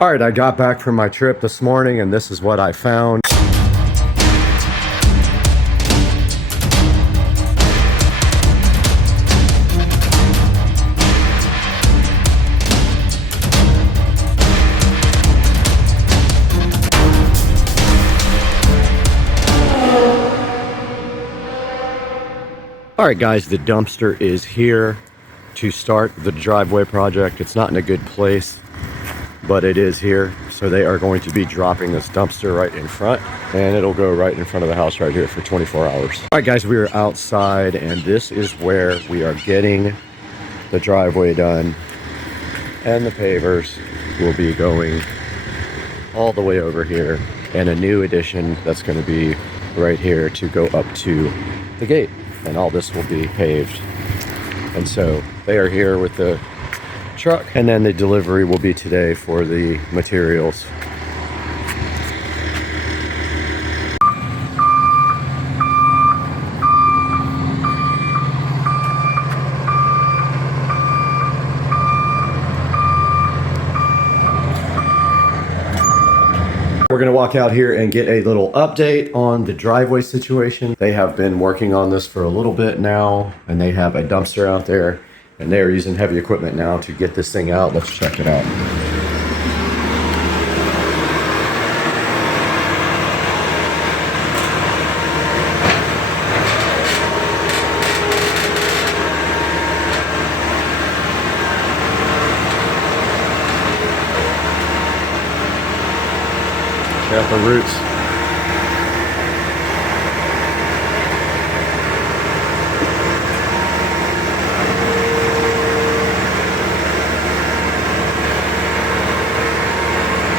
All right, I got back from my trip this morning and this is what I found. All right, guys, the dumpster is here to start the driveway project. It's not in a good place, but it is here. So they are going to be dropping this dumpster right in front, and it'll go right in front of the house right here for 24 hours. All right, guys, we are outside, and this is where we are getting the driveway done, and the pavers will be going all the way over here, and a new addition that's going to be right here to go up to the gate. And all this will be paved. And so they are here with the truck, and then the delivery will be today for the materials. We're gonna walk out here and get a little update on the driveway situation. They have been working on this for a little bit now, and they have a dumpster out there, and they are using heavy equipment now to get this thing out. Let's check it out. Check out the roots.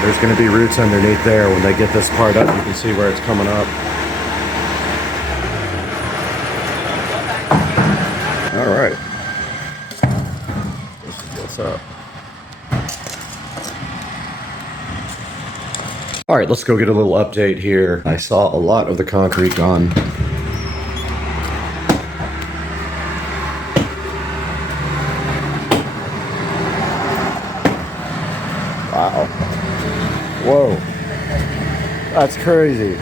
There's going to be roots underneath there. When they get this part up, you can see where it's coming up. All right. This is what's up. All right, let's go get a little update here. I saw a lot of the concrete gone. Wow. Whoa. That's crazy.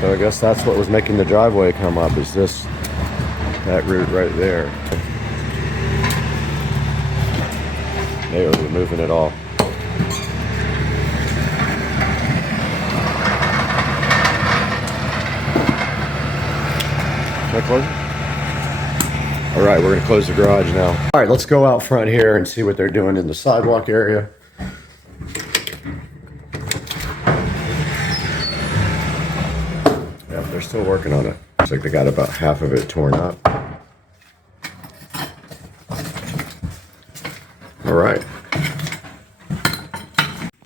So I guess that's what was making the driveway come up, is that root right there. They are removing it all. Close it? All right, we're gonna close the garage now. All right, let's go out front here and see what they're doing in the sidewalk area. Yeah, they're still working on it. Looks like they got about half of it torn up. All right.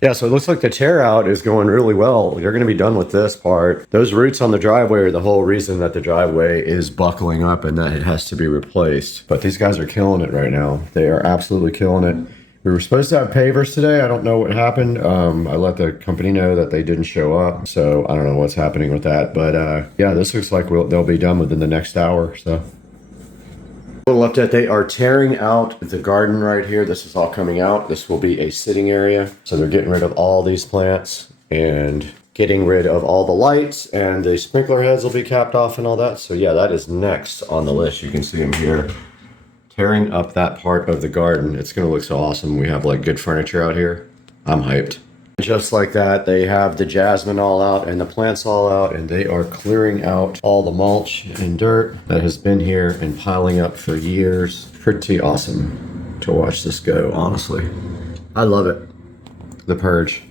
Yeah, so it looks like the tear out is going really well. They're going to be done with this part. Those roots on the driveway are the whole reason that the driveway is buckling up and that it has to be replaced. But these guys are killing it right now. They are absolutely killing it. We were supposed to have pavers today. I don't know what happened. I let the company know that they didn't show up. So I don't know what's happening with that. But yeah, this looks like they'll be done within the next hour. So. Little update, they are tearing out the garden right here. This is all coming out. This will be a sitting area. So they're getting rid of all these plants and getting rid of all the lights, and the sprinkler heads will be capped off and all that. So yeah, that is next on the list. You can see them here. Tearing up that part of the garden. It's gonna look so awesome. We have like good furniture out here. I'm hyped. Just like that, they have the jasmine all out and the plants all out, and they are clearing out all the mulch and dirt that has been here and piling up for years. Pretty awesome to watch this go, honestly. I love it. The purge.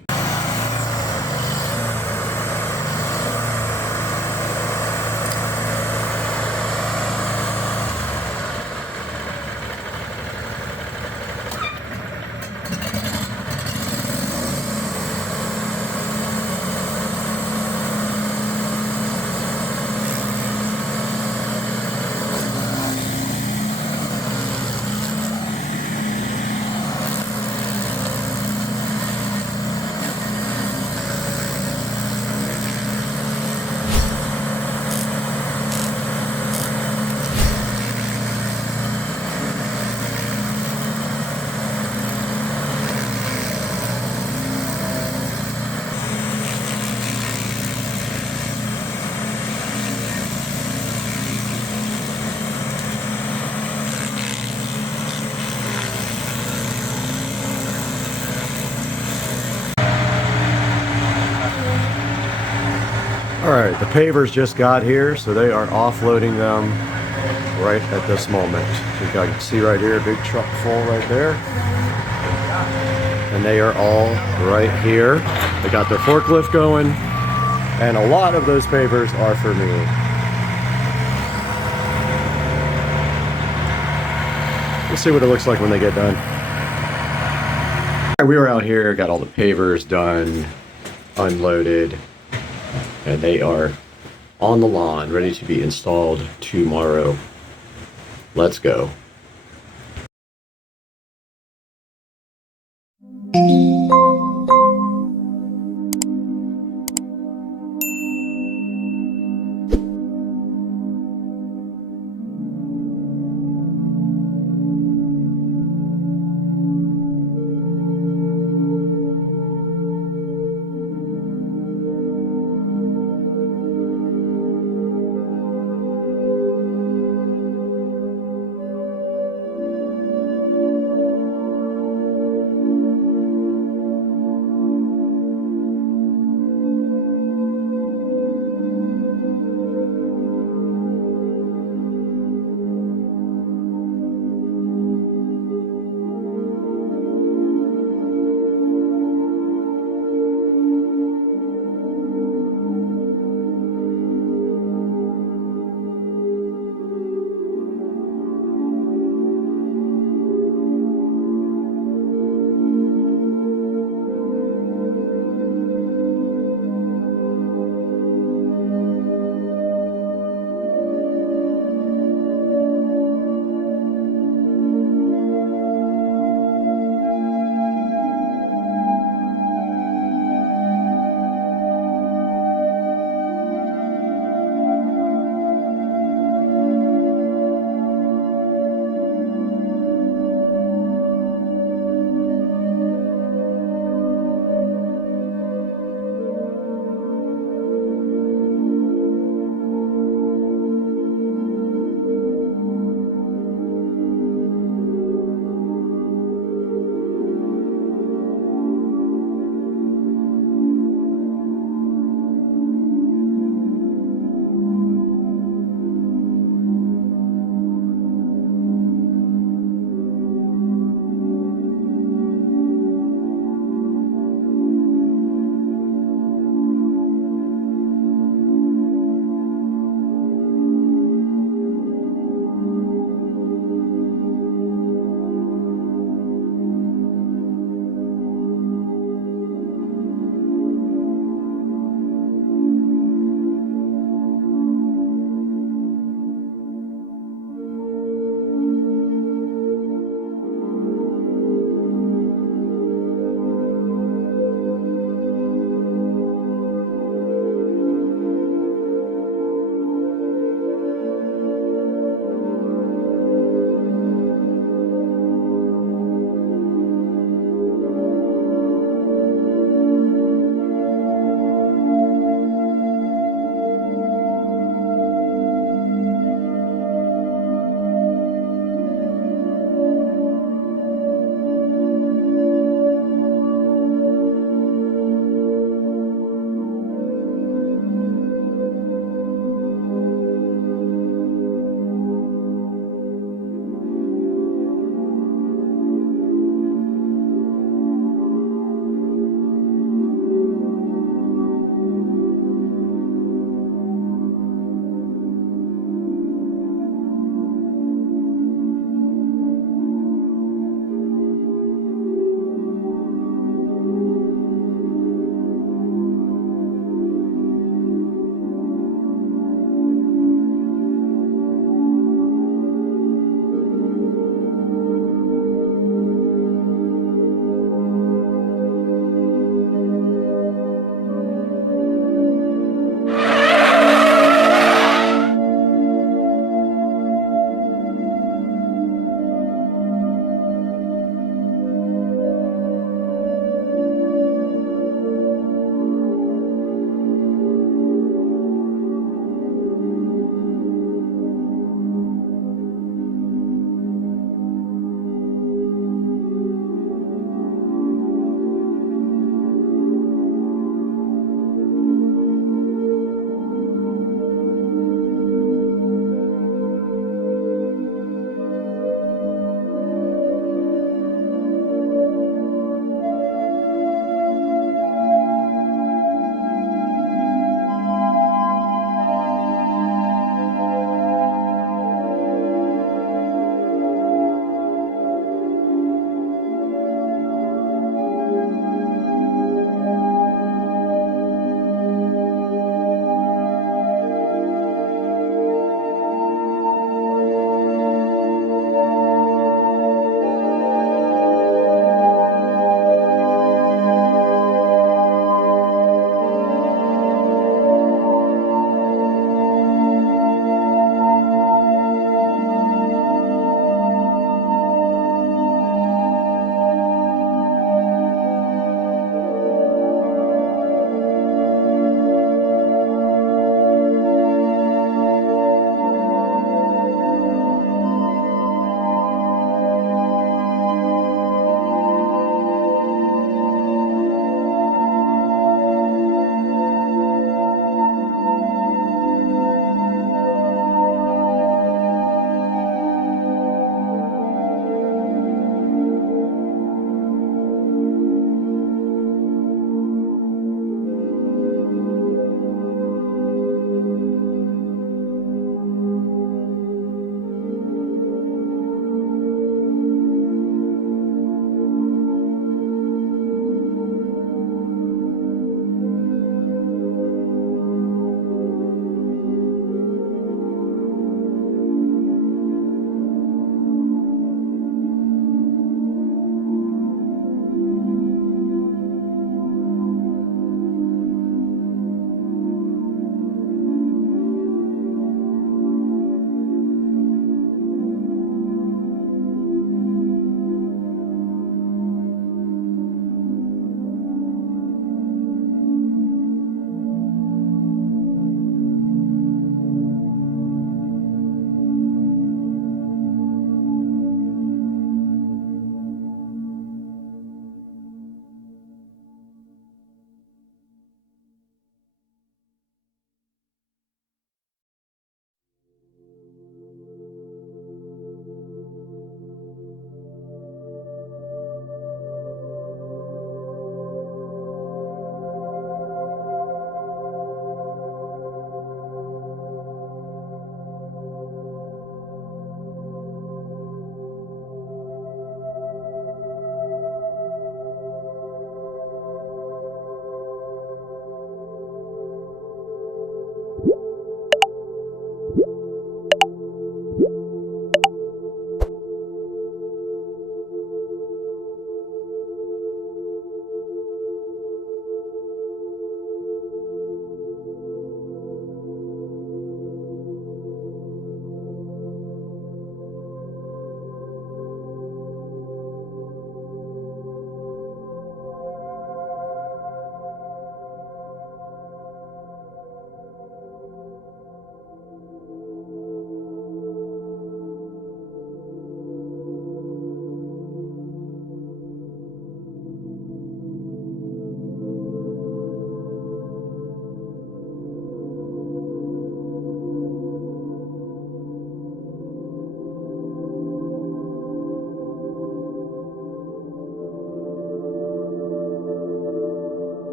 All right, the pavers just got here, so they are offloading them right at this moment. You guys can see right here, big truck full right there. And they are all right here. They got their forklift going, and a lot of those pavers are for me. We'll see what it looks like when they get done. We were out here, got all the pavers done, unloaded, and they are on the lawn, ready to be installed tomorrow. Let's go.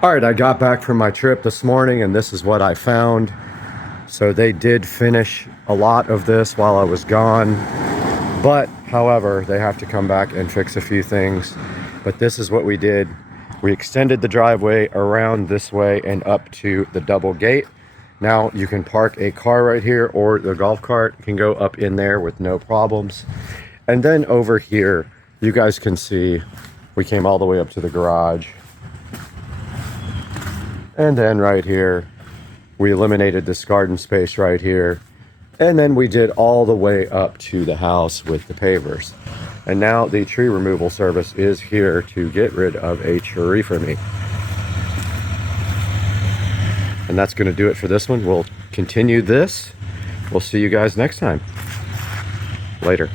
All right, I got back from my trip this morning and this is what I found. So they did finish a lot of this while I was gone, but however, they have to come back and fix a few things. But this is what we did. We extended the driveway around this way and up to the double gate. Now you can park a car right here, or the golf cart can go up in there with no problems. And then over here, you guys can see we came all the way up to the garage. And then right here, we eliminated this garden space right here. And then we did all the way up to the house with the pavers. And now the tree removal service is here to get rid of a tree for me. And that's going to do it for this one. We'll continue this. We'll see you guys next time. Later.